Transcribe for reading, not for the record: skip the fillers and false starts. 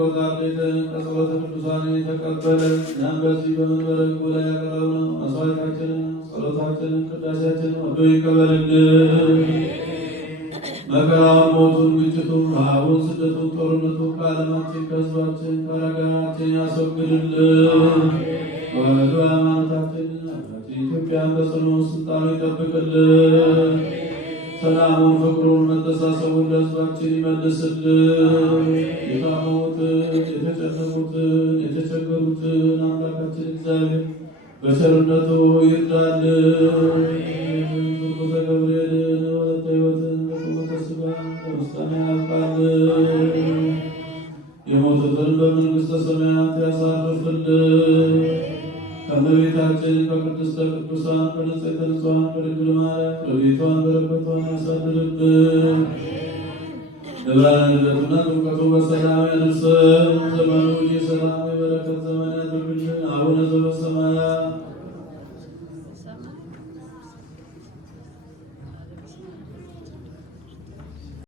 ከጸሎተ ቅዱሳን የተቀበለ እኛም በዚህ በመንበረ ላይ ያቀረብነው መስዋዕታችንን፣ ጸሎታችንን፣ ቅዳሴያችንን ወዶ ይቀበልልን። መከራውን፣ ሞቱን፣ ግጭቱን፣ ረሃቡን፣ ስደቱን፣ ጦርነቱን ከዓለማችን ከሕዝባችን ከሀገራችን ያስወግድልን። ወደ ሃይማኖታችን ሀገራችን ኢትዮጵያን በጽኑ ስልጣኑ ይጠብቅልን። ሰላሙን፣ ፍቅሩን፣ መተሳሰቡን ለሕዝባችን ይመልስልን። የታመሙትን፣ የተጨነቁትን፣ የተቸገሩትን አምላካችን እግዚአብሔር በቸርነቱ ይርዳልን። ርኩሰ ገብርኤልን ወለተ ሕይወትን በቁመተ ሥጋ በምስጋና ያብቃልን። የሞቱትን በመንግሥተ ሰማያት ያሳርፍልን። ከእመቤታችን ከቅድስተ ቅዱሳን ከንጽሕተ ንጹሐን ከድንግል ማርያም ረድኤቷን በረከቷን ያሳድርብን። ለብርሃነ ልደቱና ጥምቀቱ በሰላም ያድርሰን። ዘመኑን የሰላም የበረከት ዘመን ያድርግልን። አቡነ ዘበሰማያት